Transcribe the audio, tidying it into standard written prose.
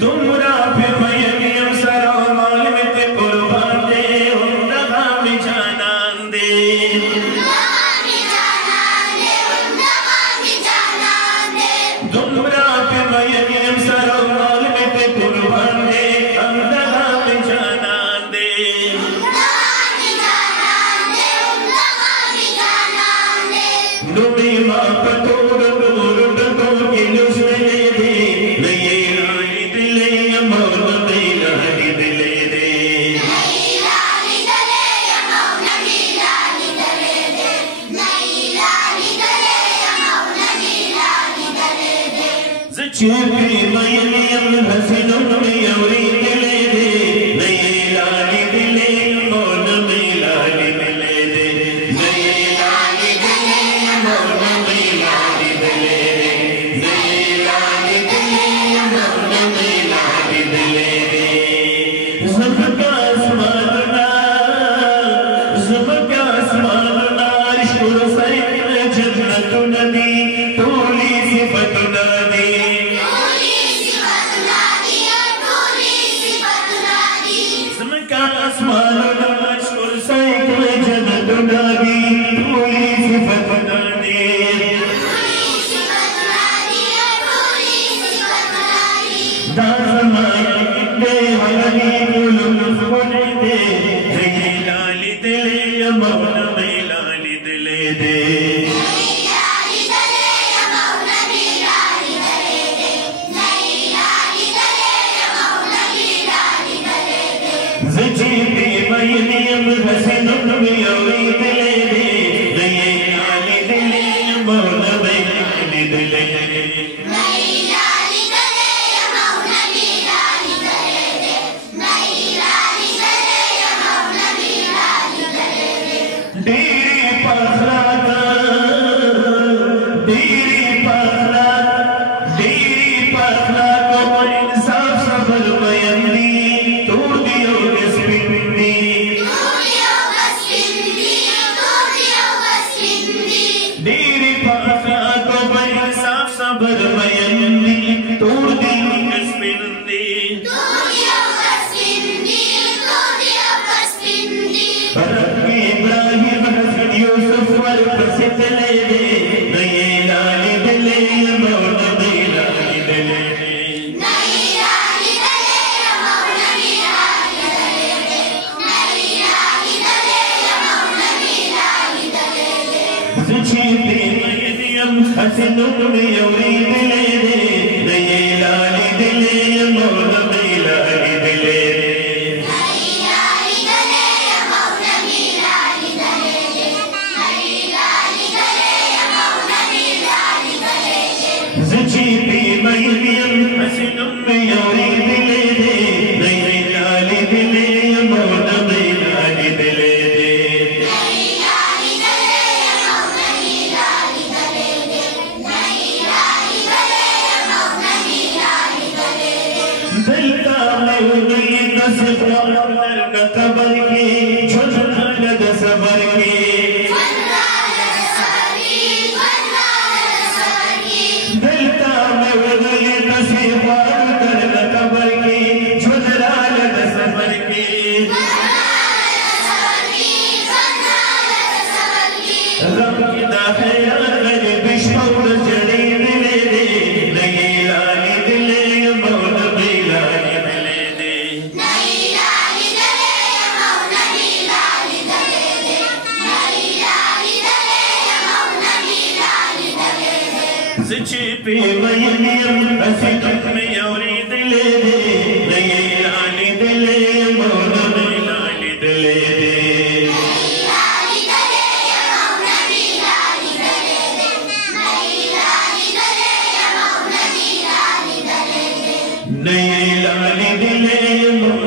दुमरा फिर मयम सरो माल में ते कुर्बान दे उन्नहा में जानान दे दुमरा फिर मयम सरो माल में ते कुर्बान दे उन्नहा में जानान दे दुमी माँ पतोर दूर दूर की लुस्ने दे नये लाली दिले यमौन में लाली दिले दे नई लाली दले यमौन में लाली दले दे नई लाली दले यमौन में लाली दले दे ज़चीबी मयम हसीनों में यौरी दिले दे नये लाली दिले यमौन में लाली दिले दे नये लाली दिले यमौन में लाली दिले दे नये लाली दिले यमौन में लाली दिले दे ज़ुल्फ़ा आसमाना रिश्तों से जन्नत नदी तोली सिफत नदी ज़ुल्फ़ा आसमाना रिश्तों से जन्नत नदी तोली सिफत नदी दाज़माया दे हरी गुलम फुले दे नई लाली दिले यमौन में लाली दिले दे नई लाली दले यमौन में लाली दले दे नई लाली दले यमौन में लाली दले दे ज़चीबी मयम हसीनों में यौरी दिले दे नये लाली दिले यमौन में लाली दिले दे नई लाली दले यमौन में लाली दले दे नई लाली दले यमौन में लाली दले दे डेरी पखला को इंसाफ सबर मयंदी तोड़ दियो गस्पिंदी डेरी पखला को इंसाफ सबर मयंदी तोड़ दियो गस्पिंदी रब्बी इब्राहिम हसन यूसुफ वर प्रसिद्ध ले दे नये लाली दिले यमौन में लाली दिले दे नई लाली दले यमौन में लाली दले दे नई लाली दले यमौन में लाली दले दे ज़चीबी मयम हसीनों में यौरी दिले दे नये लाली दिले यमौन में लाली दिले दे नई लाली दले यमौन में लाली दले दे नई लाली दले यमौन में लाली दले दे ज़चीबी मयम हसीनों में यौरी दिले दे नये लाली दिले यमौन में लाली दिले दे नई लाली दले यमौन में लाली दले दे नई लाली दले यमौन में लाली दले दे दिलता में उगली दस ख्वातर का कबर की झुझुना लग सबर की दिलता में उगली दस ख्वातर का कबर की झुझुना लग सबर की रब की दाखिला कर बिशौर जड़ी दिले दे नये लाली दिले यमौन में लाली दिले दे नई लाली दले यमौन में लाली दले दे नई लाली दले यमौन में लाली दले दे ज़चीबी मयम हसीनों में यौरी दिले दे नये लाली दिले यमौन में लाली दिले दे नई नए लाल दिले